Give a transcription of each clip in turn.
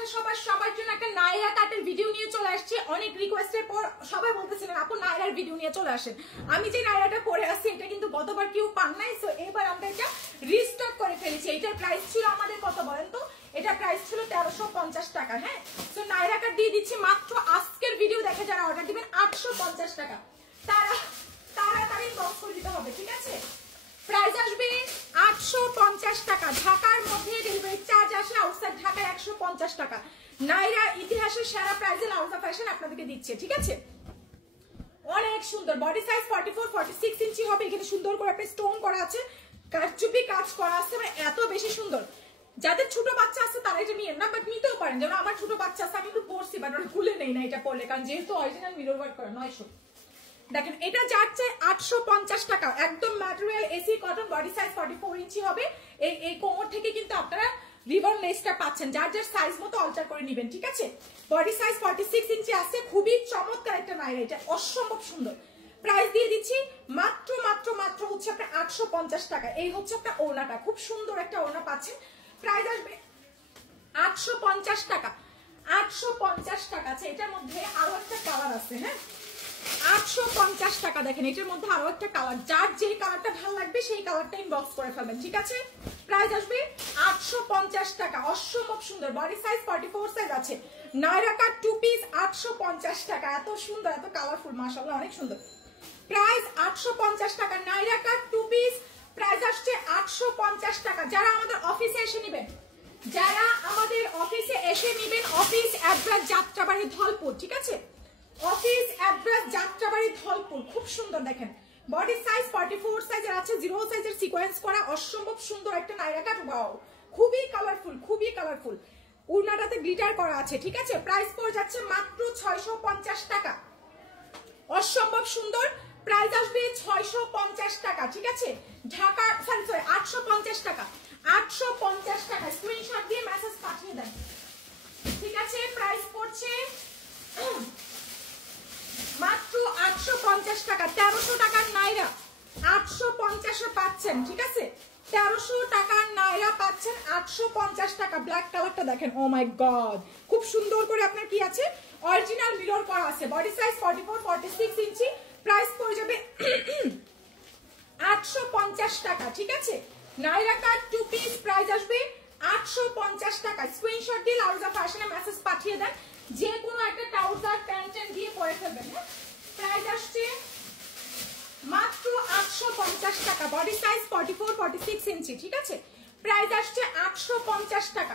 অবস্থা সবার জন্য একটা নায়রা কাটের ভিডিও নিয়ে চলে আসছি। অনেক রিকোয়েস্টের পর সবাই বলতেছিলেন আপু নায়রার ভিডিও নিয়ে চলে আসেন। আমি যে নায়রাটা পরে আসছি এটা কিন্তু গতবার কেউ পান নাই, সো এবার আমরা এটা রিস্টক করে ফেলেছি। এটার প্রাইস ছিল আমাদের কত বলেন তো? এটা প্রাইস ছিল 1350 টাকা। হ্যাঁ, সো নায়রা কাট দিয়ে দিচ্ছি মাত্র আজকের ভিডিও দেখে যারা অর্ডার দিবেন 850 টাকা। তাড়াতাড়ি বক্স করে দিতে হবে, ঠিক আছে? প্রাইস আসবে 850 টাকা। ঢাকার মধ্যে ডেলিভারি চার্জ আসে, আউটসাইড ঢাকায় 150 টাকা। নায়রা ইতিহাসের সেরা প্রাইসে লাউজা ফ্যাশন আপনাদেরকে দিচ্ছে, ঠিক আছে? অনেক সুন্দর বডি সাইজ 44 46 ইঞ্চি হবে। এখানে সুন্দর করে আপনি স্টোন করা আছে, কারচুপি কাজ করা আছে, মানে এত বেশি সুন্দর। যাদের ছোট বাচ্চা আছে তারা এটা নিয়ে না, বাট নিতেও পারেন। যেমন আমার ছোট বাচ্চা আছে, আমি একটু পরছি বাট ওটা খুলে নেই না এটা পরলে, কারণ যেহেতু অরিজিনাল মিরর ওয়ার্ক করা 900। দেখেন এটা যাচ্ছে 850 টাকা। একদম material AC cotton, body size 44 ইঞ্চি হবে। এই কোমর থেকে কিন্তু আপনারা রিবন লেসটা পাচ্ছেন, যার যার সাইজ মতো অল্টার করে নেবেন, ঠিক আছে? বডি সাইজ 46 ইঞ্চি আছে। খুবই চমৎকার একটা নায়রা, এটা অসম্ভব সুন্দর। প্রাইস দিয়ে দিচ্ছি মাত্র হচ্ছে আপনার 850 টাকা। এই হচ্ছে আপনার ওড়নাটা, খুব সুন্দর একটা ওড়না পাচ্ছেন। প্রাইস আসবে 850 টাকা। 850 টাকা আছে। এটার মধ্যে আরো একটা কালার আছে। হ্যাঁ, 850 টাকা। দেখেন এটার মধ্যে আরো একটা কালার, যার যে কালারটা ভালো লাগবে সেই কালারটা ইনবক্স করে ফেলবেন, ঠিক আছে? প্রাইস আসবে 850 টাকা। অসম্ভব সুন্দর, বডি সাইজ 44 সাইজ আছে। নায়রা কাট 2 পিস 850 টাকা। এত সুন্দর, এত কালারফুল, মাশাআল্লাহ অনেক সুন্দর। প্রাইস 850 টাকা। নায়রা কাট 2 পিস প্রাইস আসছে 850 টাকা। যারা আমাদের অফিসে এসে নেবেন, অফিস অ্যাড্রেস যাত্রাবাড়ি ধলপুর, ঠিক আছে? Office address Jatrabari Dhalpur. খুব সুন্দর দেখেন, বডি সাইজ 44 সাইজের আছে, 0 সাইজের সিকোয়েন্স করা, অসম্ভব সুন্দর একটা নায়রা কাট। ওয়াও, খুবই কালারফুল। উড়নাটাতে গ্লিটার করা আছে, ঠিক আছে? প্রাইস পড়ে যাচ্ছে মাত্র 650 টাকা। অসম্ভব সুন্দর। প্রাইস আসবে 650 টাকা, ঠিক আছে? ঢাকা সরি 850 টাকা। 850 টাকা। স্ক্রিনশট দিয়ে মেসেজ পাঠিয়ে দেন, ঠিক আছে? প্রাইস পড়ছে মাত্র 850 টাকা। 1300 টাকার নায়রা 850 এ পাচ্ছেন, ঠিক আছে? 1300 টাকার নায়রা পাচ্ছেন 850 টাকা। ব্ল্যাক কালারটা দেখেন, ও মাই গড, খুব সুন্দর করে আপনার কি আছে, অরিজিনাল মিরর করা আছে। বডি সাইজ 44 46 ইঞ্চি। প্রাইস পড়ে যাবে 850 টাকা, ঠিক আছে? নায়রা কাট 2 পিস প্রাইস আসবে 850 টাকা। স্ক্রিনশট দিয়ে লাউজা ফ্যাশনে মেসেজ পাঠিয়ে দেন, যে কোনো একটা ট্রাউজার প্যান্ট দিয়ে পরে ফেলবেন। হ্যাঁ, প্রাইস আসছে মাত্র 850 টাকা। বডি সাইজ 44 46 ইঞ্চি, ঠিক আছে? প্রাইস আসছে 850 টাকা।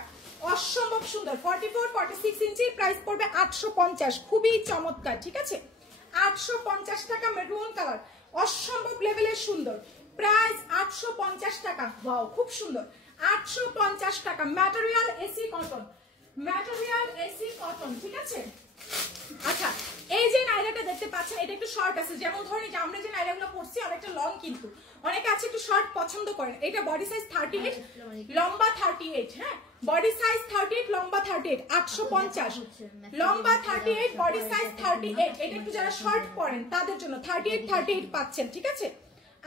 অসম্ভব সুন্দর, 44 46 ইঞ্চি। প্রাইস পড়বে 850। খুবই চমৎকার, ঠিক আছে? 850 টাকা। মেরুন কালার, অসম্ভব লেভেলের সুন্দর। প্রাইস 850 টাকা। ওয়াও, খুব সুন্দর। 850 টাকা। ম্যাটেরিয়াল এসি কটন, ঠিক আছে? আচ্ছা, এই যে নায়রাটা দেখতে পাচ্ছেন এটা একটু শর্ট আছে। যেমন ধরেন যে আমরা যে নায়রাগুলো পরছি অনেকটা লং, কিন্তু অনেকে আছে একটু শর্ট পছন্দ করেন। এটা বডি সাইজ 38, লম্বা 38। হ্যাঁ, বডি সাইজ 38, লম্বা 38। 850, লম্বা 38, বডি সাইজ 38। এটা একটু যারা শর্ট পরেন তাদের জন্য 38 পাচ্ছেন, ঠিক আছে?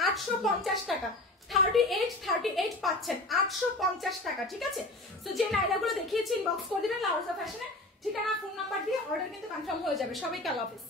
850 টাকা। 38 পাচ্ছেন 850 টাকা, ঠিক আছে? তো যে নায়রাগুলো দেখিয়েছি ইনবক্স করে দিবেন লাউজা ফ্যাশনে, ঠিকানা ফোন নাম্বার দিয়ে অর্ডার কিন্তু কনফার্ম হয়ে যাবে। সবাইকে আল্লাহ হাফেজ।